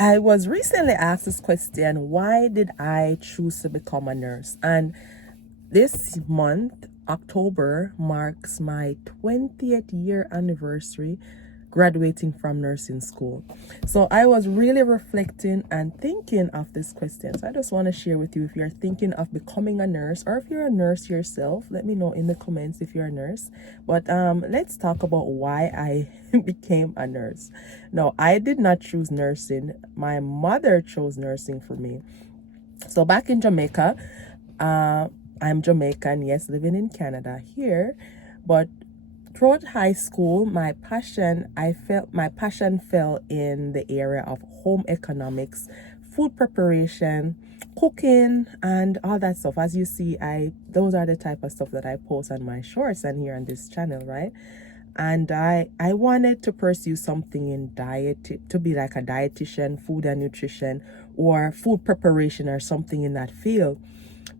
I was recently asked this question, why did I choose to become a nurse? And this month, October, marks my 20th year anniversary graduating from nursing school. So I was really reflecting and thinking of this question. So I just want to share with you, if you're thinking of becoming a nurse, or if you're a nurse yourself, let me know in the comments if you're a nurse. But let's talk about why I became a nurse. No, I did not choose nursing. My mother chose nursing for me. So back in Jamaica, I'm Jamaican, yes, living in Canada here, but throughout high school, my passion fell in the area of home economics, food preparation, cooking, and all that stuff. As you see, those are the type of stuff that I post on my shorts and here on this channel, right? And I wanted to pursue something in diet, to be like a dietitian, food and nutrition, or food preparation, or something in that field.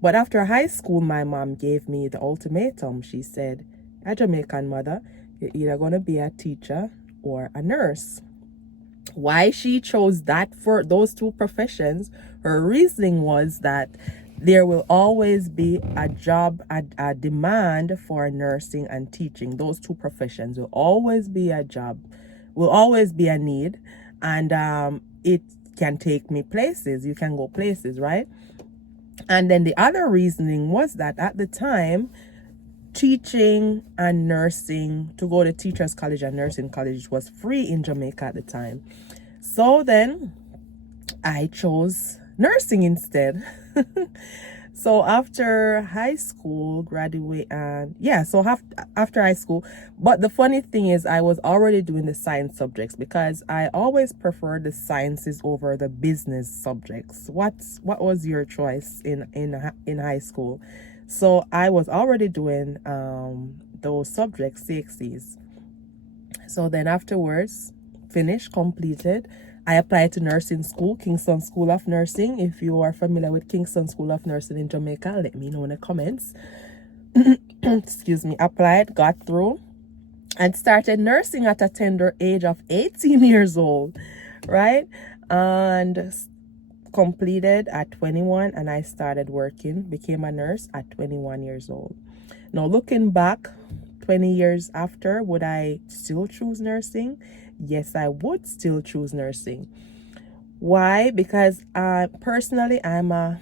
But after high school, my mom gave me the ultimatum. She said, a Jamaican mother, you're either going to be a teacher or a nurse. Why she chose that for those two professions, her reasoning was that there will always be a job, a demand for nursing and teaching. Those two professions will always be a job, will always be a need, and it can take me places. You can go places, right? And then the other reasoning was that at the time, teaching and nursing, to go to teachers college and nursing college, was free in Jamaica at the time. So then I chose nursing instead. So after high school, after high school. But the funny thing is, I was already doing the science subjects because I always prefer the sciences over the business subjects. What was your choice in high school? So I was already doing those subjects, CXCs. So then afterwards, finished, completed, I applied to nursing school, Kingston School of Nursing. If you are familiar with Kingston School of Nursing in Jamaica, let me know in the comments. Excuse me. Applied, got through, and started nursing at a tender age of 18 years old, right? And completed at 21, and I started working, became a nurse at 21 years old. Now, looking back 20 years after, would I still choose nursing? Yes, I would still choose nursing. Why? Because personally, I'm a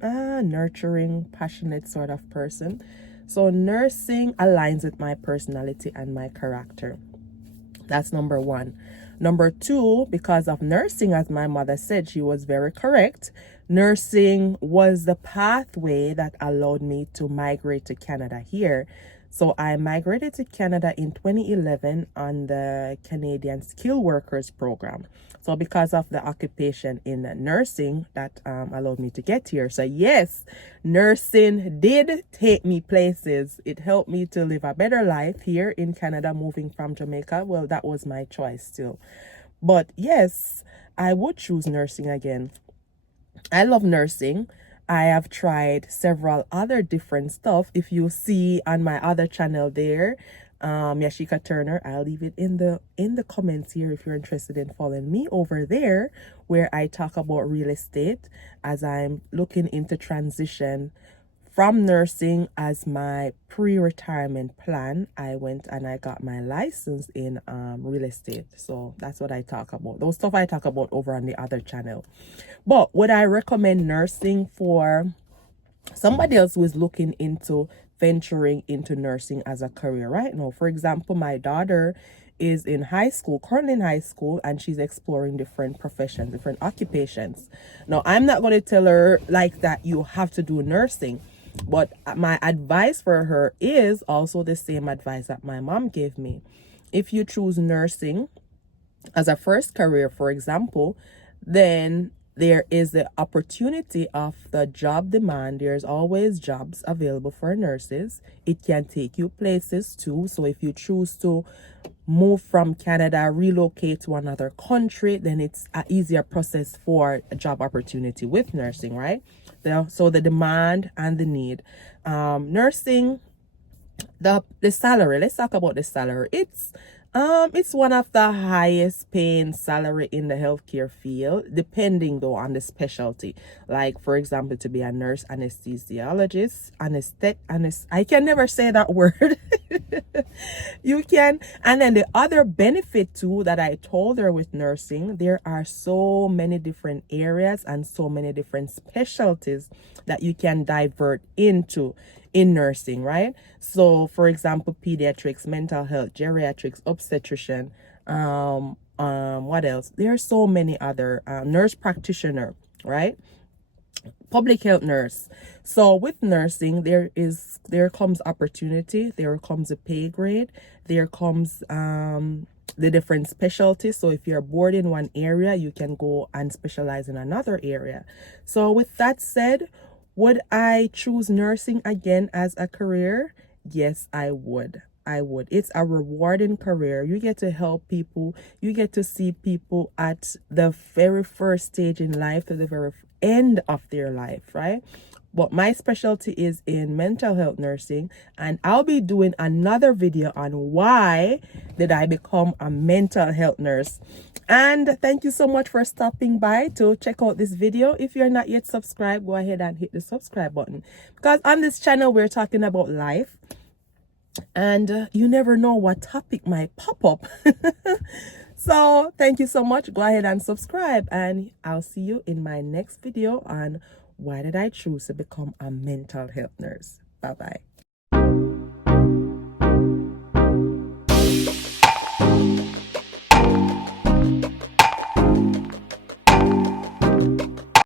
nurturing, passionate sort of person. So nursing aligns with my personality and my character. That's number one. Number two, because of nursing, as my mother said, she was very correct. Nursing was the pathway that allowed me to migrate to Canada here. So I migrated to Canada in 2011 on the Canadian Skilled Workers Program. So because of the occupation in nursing, that allowed me to get here. So yes, nursing did take me places. It helped me to live a better life here in Canada, moving from Jamaica. Well, that was my choice still. But yes, I would choose nursing again. I love nursing. I have tried several other different stuff. If you see on my other channel there, Yashika Turner, I'll leave it in the comments here if you're interested in following me over there, where I talk about real estate as I'm looking into transition from nursing as my pre-retirement plan. I went and I got my license in real estate. So that's what I talk about. Those stuff I talk about over on the other channel. But would I recommend nursing for somebody else who is looking into venturing into nursing as a career right now? For example, my daughter is currently in high school, and she's exploring different professions, different occupations. Now, I'm not going to tell her like that you have to do nursing, but my advice for her is also the same advice that my mom gave me. If you choose nursing as a first career, for example, then there is the opportunity of the job demand. There's always jobs available for nurses. It can take you places too. So if you choose to move from Canada, relocate to another country, then it's an easier process for a job opportunity with nursing, right? So the demand and the need. Nursing, the salary, let's talk about the salary. It's It's one of the highest paying salary in the healthcare field, depending though on the specialty. Like, for example, to be a nurse anesthesiologist, I can never say that word. You can. And then the other benefit too that I told her with nursing, there are so many different areas and so many different specialties that you can divert into in nursing, right? So for example, pediatrics, mental health, geriatrics, obstetrician, what else? There are so many other nurse practitioner, right? Public health nurse. So with nursing, there comes opportunity, there comes a pay grade, there comes the different specialties. So if you're bored in one area, you can go and specialize in another area. So with that said, would I choose nursing again as a career? Yes, I would. I would. It's a rewarding career. You get to help people. You get to see people at the very first stage in life to the very end of their life, right? But my specialty is in mental health nursing, and I'll be doing another video on why did I become a mental health nurse. And thank you so much for stopping by to check out this video. If you're not yet subscribed, go ahead and hit the subscribe button, because on this channel we're talking about life, and you never know what topic might pop up. So thank you so much. Go ahead and subscribe, and I'll see you in my next video on why did I choose to become a mental health nurse. Bye bye.